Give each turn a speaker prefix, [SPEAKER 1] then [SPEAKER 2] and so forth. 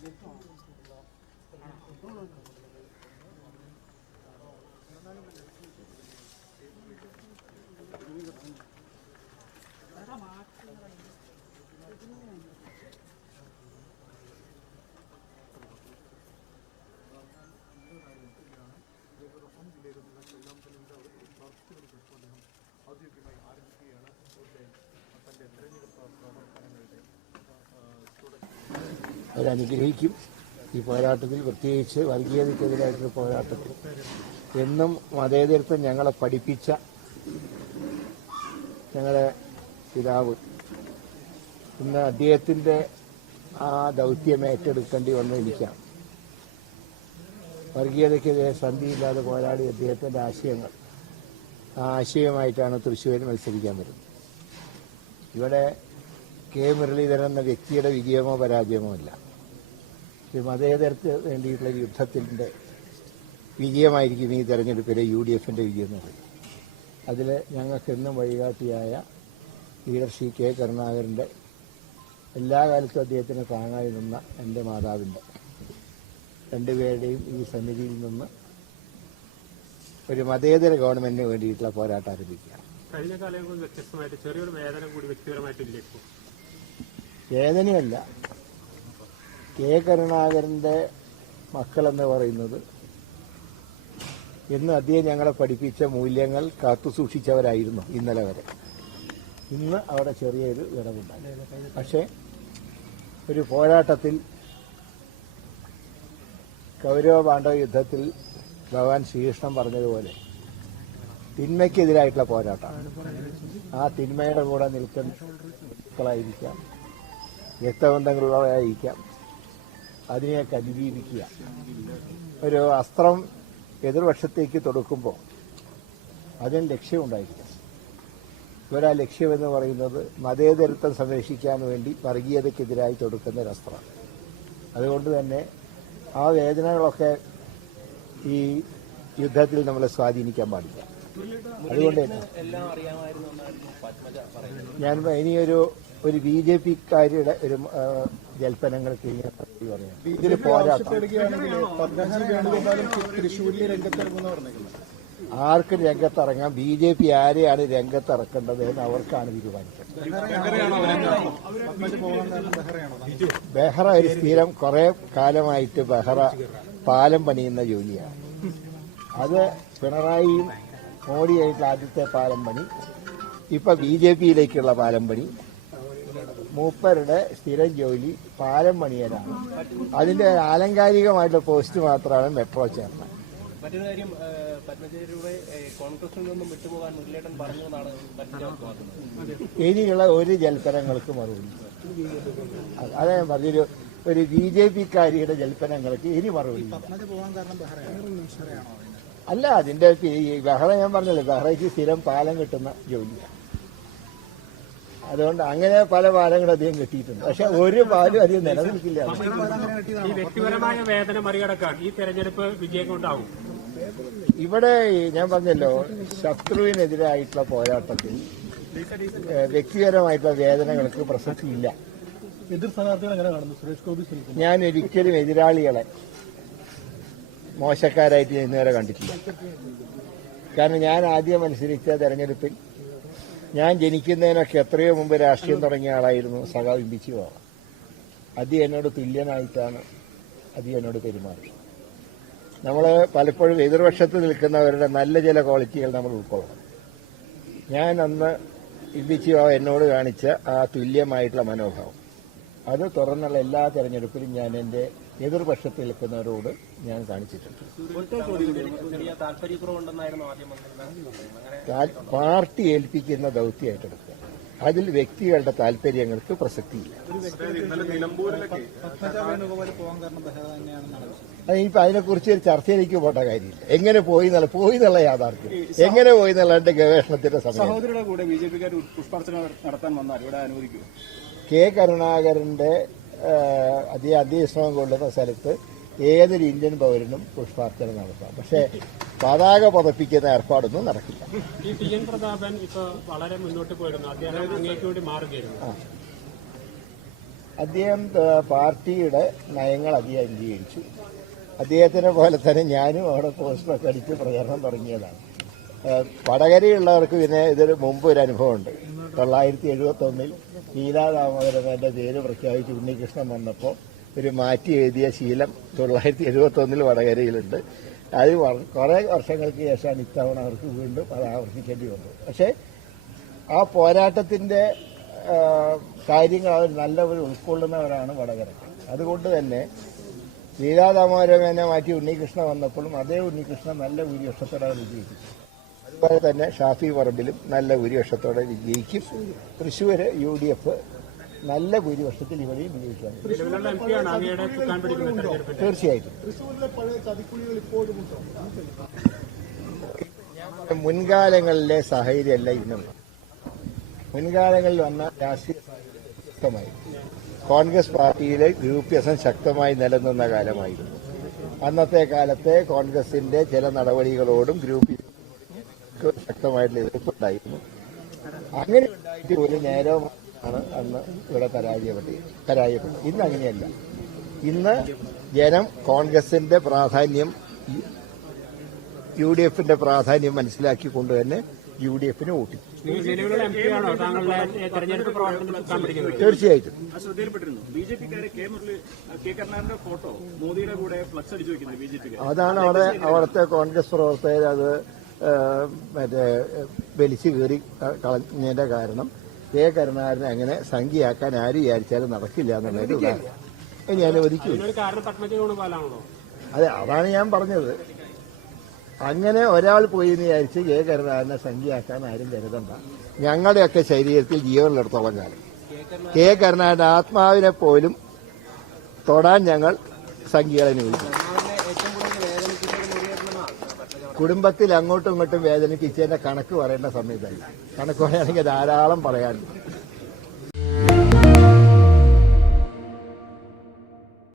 [SPEAKER 1] അദ്ദേഹം ഔദ്യോഗികമായി ആരംഭിക്കുകയാണ് തൻ്റെ തെരഞ്ഞെടുപ്പ് അവരനുഗ്രഹിക്കും ഈ പോരാട്ടത്തിൽ പ്രത്യേകിച്ച് വർഗീയതയ്ക്കെതിരായിട്ടുള്ള പോരാട്ടത്തിൽ. എന്നും മതേതരത്വം ഞങ്ങളെ പഠിപ്പിച്ച ഞങ്ങളെ പിതാവ്. ഇന്ന് അദ്ദേഹത്തിന്റെ ആ ദൗത്യം ഏറ്റെടുക്കേണ്ടി വന്നു എനിക്കാണ് വർഗീയതയ്ക്കെതിരെ സന്ധിയില്ലാതെ പോരാടി അദ്ദേഹത്തിന്റെ ആശയങ്ങൾ. ആ ആശയമായിട്ടാണ് തൃശ്ശൂരിൽ മത്സരിക്കാൻ വരുന്നത്. ഇവിടെ കെ മുരളീധരൻ എന്ന വ്യക്തിയുടെ വിജയമോ പരാജയമോ ഇല്ല. മതേതരത്തിന് വേണ്ടിയിട്ടുള്ള യുദ്ധത്തിന്റെ വിജയമായിരിക്കും ഈ തെരഞ്ഞെടുപ്പിലെ യു ഡി എഫിന്റെ വിജയം എന്ന് പറയുന്നത്. അതിൽ ഞങ്ങൾക്കെന്നും വഴികാട്ടിയായ ലീഡർ സി കെ കരുണാകരന്റെ എല്ലാ കാലത്തും അദ്ദേഹത്തിന് താങ്ങായി നിന്ന എന്റെ മാതാവിന്റെ രണ്ടുപേരുടെയും ഈ സമിതിയിൽ നിന്ന് ഒരു മതേതര ഗവൺമെന്റിന് വേണ്ടിയിട്ടുള്ള പോരാട്ടം ആരംഭിക്കുകയാണ്.
[SPEAKER 2] കഴിഞ്ഞ കാലങ്ങളിൽ വ്യത്യസ്തമായിട്ട് ചെറിയൊരു വേദന കൂടി വ്യക്തിപരമായിട്ടില്ല
[SPEAKER 1] വേദനയല്ല. കെ കരുണാകരന്റെ മക്കളെന്ന് പറയുന്നത്. ഇന്ന് അദ്ദേഹം ഞങ്ങളെ പഠിപ്പിച്ച മൂല്യങ്ങൾ കാത്തുസൂക്ഷിച്ചവരായിരുന്നു ഇന്നലെ വരെ. ഇന്ന് അവിടെ ചെറിയൊരു വിടവുണ്ടായി പക്ഷേ ഒരു പോരാട്ടത്തിൽ കൗരവ പാണ്ഡവ യുദ്ധത്തിൽ ഭഗവാൻ ശ്രീകൃഷ്ണൻ പറഞ്ഞതുപോലെ തിന്മയ്ക്കെതിരായിട്ടുള്ള പോരാട്ടമാണ്. ആ തിന്മയുടെ കൂടെ നിൽക്കുന്ന മക്കളായിരിക്കാം. രക്തബന്ധങ്ങളുള്ളവരായിരിക്കാം. അതിനെയൊക്കെ അതിജീവിക്കുക. ഒരു അസ്ത്രം എതിർവശത്തേക്ക് തൊടുക്കുമ്പോൾ അതിന് ലക്ഷ്യമുണ്ടായിരിക്കും ഇവരാ ലക്ഷ്യമെന്ന് പറയുന്നത് മതേതരത്വം സംരക്ഷിക്കാൻ വേണ്ടി വർഗീയതയ്ക്കെതിരായി തൊടുക്കുന്ന ഒരു അസ്ത്രമാണ് അതുകൊണ്ട് തന്നെ ആ വേദനകളൊക്കെ ഈ യുദ്ധത്തിൽ നമ്മളെ സ്വാധീനിക്കാൻ പാടില്ല. അതുകൊണ്ട് ഞാൻ ഇനിയൊരു ഒരു ബി ജെ പിക്കാരുടെ ഒരു ജൽപ്പനങ്ങൾ ആർക്ക് പോരാട്ടം. രംഗത്തിറങ്ങാം. ബി ജെ പി ആരെയാണ് രംഗത്തിറക്കേണ്ടത് എന്ന് അവർക്കാണ്
[SPEAKER 3] തീരുമാനിച്ചത്.
[SPEAKER 1] ബെഹ്റ ഒരു സ്ഥിരം കുറെ കാലമായിട്ട് ബെഹ്റ പാലം പണിയുന്ന ജോലിയാണ്. അത് പിണറായിയും മോഡിയായിട്ടുള്ള ആദ്യത്തെ പാലം പണി ഇപ്പൊ ബി ജെ പിയിലേക്കുള്ള പാലം പണി. മൂപ്പരുടെ സ്ഥിരം ജോലി പാലം പണിയലാണ്. അതിന്റെ ആലങ്കാരികമായിട്ടുള്ള പോസ്റ്റ് മാത്രമാണ് മെട്രോ ചേർന്നത്.
[SPEAKER 4] മറ്റൊരു കാര്യം ഏഹ്, പത്മജയുടെ കോൺഗ്രസിൽ നിന്നും വിട്ടുപോകാൻ മുരളീധരൻ പറഞ്ഞു എന്നാണ് പത്മജ വ്യക്തമാക്കുന്നത്
[SPEAKER 1] ഇനിയുള്ള ഒരു ജൽപ്പനങ്ങൾക്ക് മറുപടി. അതെ പറഞ്ഞൊരു ഒരു ബി ജെ പിക്കാരിയുടെ ജൽപ്പനങ്ങൾക്ക് ഇനി മറുപടി അല്ല അതിന്റെ ഈ ബഹ്റ ഞാൻ പറഞ്ഞല്ലോ ബഹ്റയ്ക്ക് സ്ഥിരം പാലം കിട്ടുന്ന ജോലിയാണ്. അതുകൊണ്ട് അങ്ങനെ പല പാലങ്ങളും അധികം കിട്ടിയിട്ടുണ്ട്. പക്ഷെ ഒരു പാലും അധികം നിലനിൽക്കില്ല.
[SPEAKER 2] ഈ വ്യക്തിപരമായ വേദന മറികടക്കാൻ ഈ തെരഞ്ഞെടുപ്പ് വിജയം കൊണ്ടാവും.
[SPEAKER 1] ഇവിടെ ഞാൻ പറഞ്ഞല്ലോ ശത്രുവിനെതിരായിട്ടുള്ള പോരാട്ടത്തിൽ വ്യക്തിപരമായിട്ടുള്ള വേദനകൾക്ക് പ്രസക്തിയില്ല.
[SPEAKER 3] എതിർ സ്ഥാനാർത്ഥികൾ എങ്ങനെ കാണുന്നു? സുരേഷ് ഗോപി സുനിൽ
[SPEAKER 1] ഞാൻ ഒരിക്കലും എതിരാളികളെ മോശക്കാരായിട്ട് ഞാൻ ഇന്നുവരെ കണ്ടിട്ടില്ല. കാരണം ഞാൻ ആദ്യം മത്സരിച്ച തെരഞ്ഞെടുപ്പിൽ ഞാൻ ജനിക്കുന്നതിനൊക്കെ എത്രയോ മുമ്പ് രാഷ്ട്രീയം തുടങ്ങിയ ആളായിരുന്നു. സഖാവ് ഇമ്പിച്ചു പോകാം അതി എന്നോട് തുല്യനായിട്ടാണ് അതി എന്നോട് പെരുമാറി നമ്മൾ പലപ്പോഴും എതിർപക്ഷത്ത് നിൽക്കുന്നവരുടെ നല്ല ചില ക്വാളിറ്റികൾ നമ്മൾ ഉൾക്കൊള്ളണം. ഞാൻ അന്ന് ഇമ്പിച്ചു ബാബ എന്നോട് കാണിച്ച ആ തുല്യമായിട്ടുള്ള മനോഭാവം. അത് തുറന്നുള്ള എല്ലാ തെരഞ്ഞെടുപ്പിലും ഞാൻ എന്റെ എതിർപക്ഷത്ത് നിൽക്കുന്നവരോട് ഞാൻ കാണിച്ചിട്ടുണ്ട്. പാർട്ടി ഏൽപ്പിക്കുന്ന ദൗത്യം ഏറ്റെടുക്കുക. അതിൽ വ്യക്തികളുടെ താല്പര്യങ്ങൾക്ക് പ്രസക്തിയില്ല. അതിനിപ്പോ അതിനെക്കുറിച്ച് ഒരു ചർച്ചയിലേക്ക് പോട്ട കാര്യമില്ല. എങ്ങനെ പോയി എന്നുള്ള പോയി എന്നുള്ള യാഥാർത്ഥ്യം. എങ്ങനെ പോയി എന്നുള്ളതിന്റെ ഗവേഷണത്തിന്റെ സമയം.
[SPEAKER 3] സഹോദരിയുടെ കൂടെ ബി ജെ പിക്കാർ പുഷ്പാർച്ചന നടത്താൻ വന്നാൽ ഇവിടെ അനുവദിക്കുമോ
[SPEAKER 1] കെ കരുണാകരന്റെ ആ, അതേ അധ്യക്ഷണം കൊള്ളുന്ന സ്ഥലത്ത് ഏതൊരു ഇന്ത്യൻ പൗരനും പുഷ്പാർച്ചന നടത്താം. പക്ഷേ പതാക പതപ്പിക്കുന്ന ഏർപ്പാടൊന്നും നടക്കില്ല.
[SPEAKER 2] ഈ ടി എൻ പ്രതാപൻ ഇപ്പൊ വളരെ മുന്നോട്ട് പോയിരുന്നു. അദ്ദേഹം അങ്ങേക്ക് വേണ്ടി മാറുകയായിരുന്നു.
[SPEAKER 1] അദ്ദേഹം പാർട്ടിയുടെ നയങ്ങൾ അധികം അംഗീകരിച്ചു. അദ്ദേഹത്തിനെ പോലെ തന്നെ ഞാനും അവിടെ പോസ്റ്ററൊക്കെ അടിച്ച് പ്രചരണം തുടങ്ങിയതാണ്. വടകരയുള്ളവർക്ക് പിന്നെ ഇതിന് മുമ്പ് ഒരു അനുഭവമുണ്ട്. തൊള്ളായിരത്തി എഴുപത്തി ഒന്നിൽ ലീലാദാമോദരന്റെ പേര് പ്രഖ്യാപിച്ച് ഉണ്ണികൃഷ്ണൻ വന്നപ്പോൾ ഒരു മാറ്റി എഴുതിയ ശീലം തൊള്ളായിരത്തി എഴുപത്തി ഒന്നിൽ വടകരയിലുണ്ട്. അത് കുറേ വർഷങ്ങൾക്ക് ശേഷമാണ് ഇത്തവണ അവർക്ക് വീണ്ടും അത് ആവർത്തിക്കേണ്ടി വന്നത്. പക്ഷേ ആ പോരാട്ടത്തിന്റെ കാര്യങ്ങൾ അവർ നല്ലപോലെ ഉൾക്കൊള്ളുന്നവരാണ് വടകര. അതുകൊണ്ട് തന്നെ ലീലാദാമോദരനെ മാറ്റി ഉണ്ണികൃഷ്ണൻ വന്നപ്പോഴും അതേ ഉണ്ണികൃഷ്ണൻ നല്ല ഭൂരിപക്ഷത്തോടെ അവർ അതുപോലെ തന്നെ ഷാഫി പറമ്പിലും നല്ല ഭൂരിപക്ഷത്തോടെ വിജയിക്കും. തൃശ്ശൂര് യു ഡി എഫ് നല്ല ഭൂരിപക്ഷത്തിൽ ഇവിടെയും
[SPEAKER 2] തെരഞ്ഞെടുപ്പിൽ.
[SPEAKER 1] തീർച്ചയായിട്ടും. മുൻകാലങ്ങളിലെ സാഹചര്യമല്ല ഇന്നും മുൻകാലങ്ങളിൽ വന്ന രാഷ്ട്രീയ സാഹചര്യം കോൺഗ്രസ് പാർട്ടിയിലെ ഗ്രൂപ്പ്യസം ശക്തമായി നിലനിന്ന കാലമായിരുന്നു. അന്നത്തെ കാലത്തെ കോൺഗ്രസിന്റെ ചില നടപടികളോടും ഗ്രൂപ്പ് ശക്തമായിട്ടുള്ള എതിർപ്പുണ്ടായിരുന്നു അങ്ങനെ ഉണ്ടായിട്ട് ഒരു നേരമാണ് അന്ന് ഇവിടെ പരാജയപ്പെട്ടത്. പരാജയപ്പെട്ടത്. ഇന്ന് അങ്ങനെയല്ല. ഇന്ന് ജനം കോൺഗ്രസിന്റെ പ്രാധാന്യം യു ഡി എഫിന്റെ പ്രാധാന്യം മനസ്സിലാക്കിക്കൊണ്ട് തന്നെ യു ഡി എഫിന് വോട്ടി തീർച്ചയായിട്ടും. അതാണ് അവിടെ അവിടുത്തെ കോൺഗ്രസ് പ്രവർത്തകർ അത് മറ്റേ വലിച്ചു കയറി കളഞ്ഞതിന്റെ കാരണം കെ കരുണാകരനെ അങ്ങനെ സംഖ്യയാക്കാൻ ആര് വിചാരിച്ചാലും നടക്കില്ല എന്നുള്ളൊരു ഉദാഹരണം. ഇനി
[SPEAKER 2] പത്മജ വേണുപാലാണല്ലോ
[SPEAKER 1] അതെ അതാണ് ഞാൻ പറഞ്ഞത്. അങ്ങനെ ഒരാൾ പോയി എന്ന് വിചാരിച്ച് കെ കരുണാകരനെ സംഖ്യയാക്കാൻ ആരും കരുതണ്ട. ഞങ്ങളുടെയൊക്കെ ശരീരത്തിൽ ജീവനിലെടുത്തോളം കാലം. കെ കരുണാകരന്റെ ആത്മാവിനെ പോലും തൊടാൻ ഞങ്ങൾ സംഖ്യകളെ അനുവദിക്കും കുടുംബത്തിൽ അങ്ങോട്ടും ഇങ്ങോട്ടും വേദനിപ്പിച്ചതിന്റെ കണക്ക് പറയേണ്ട സമയത്തായി. കണക്ക് പറയുകയാണെങ്കിൽ ധാരാളം പറയാനുണ്ട്.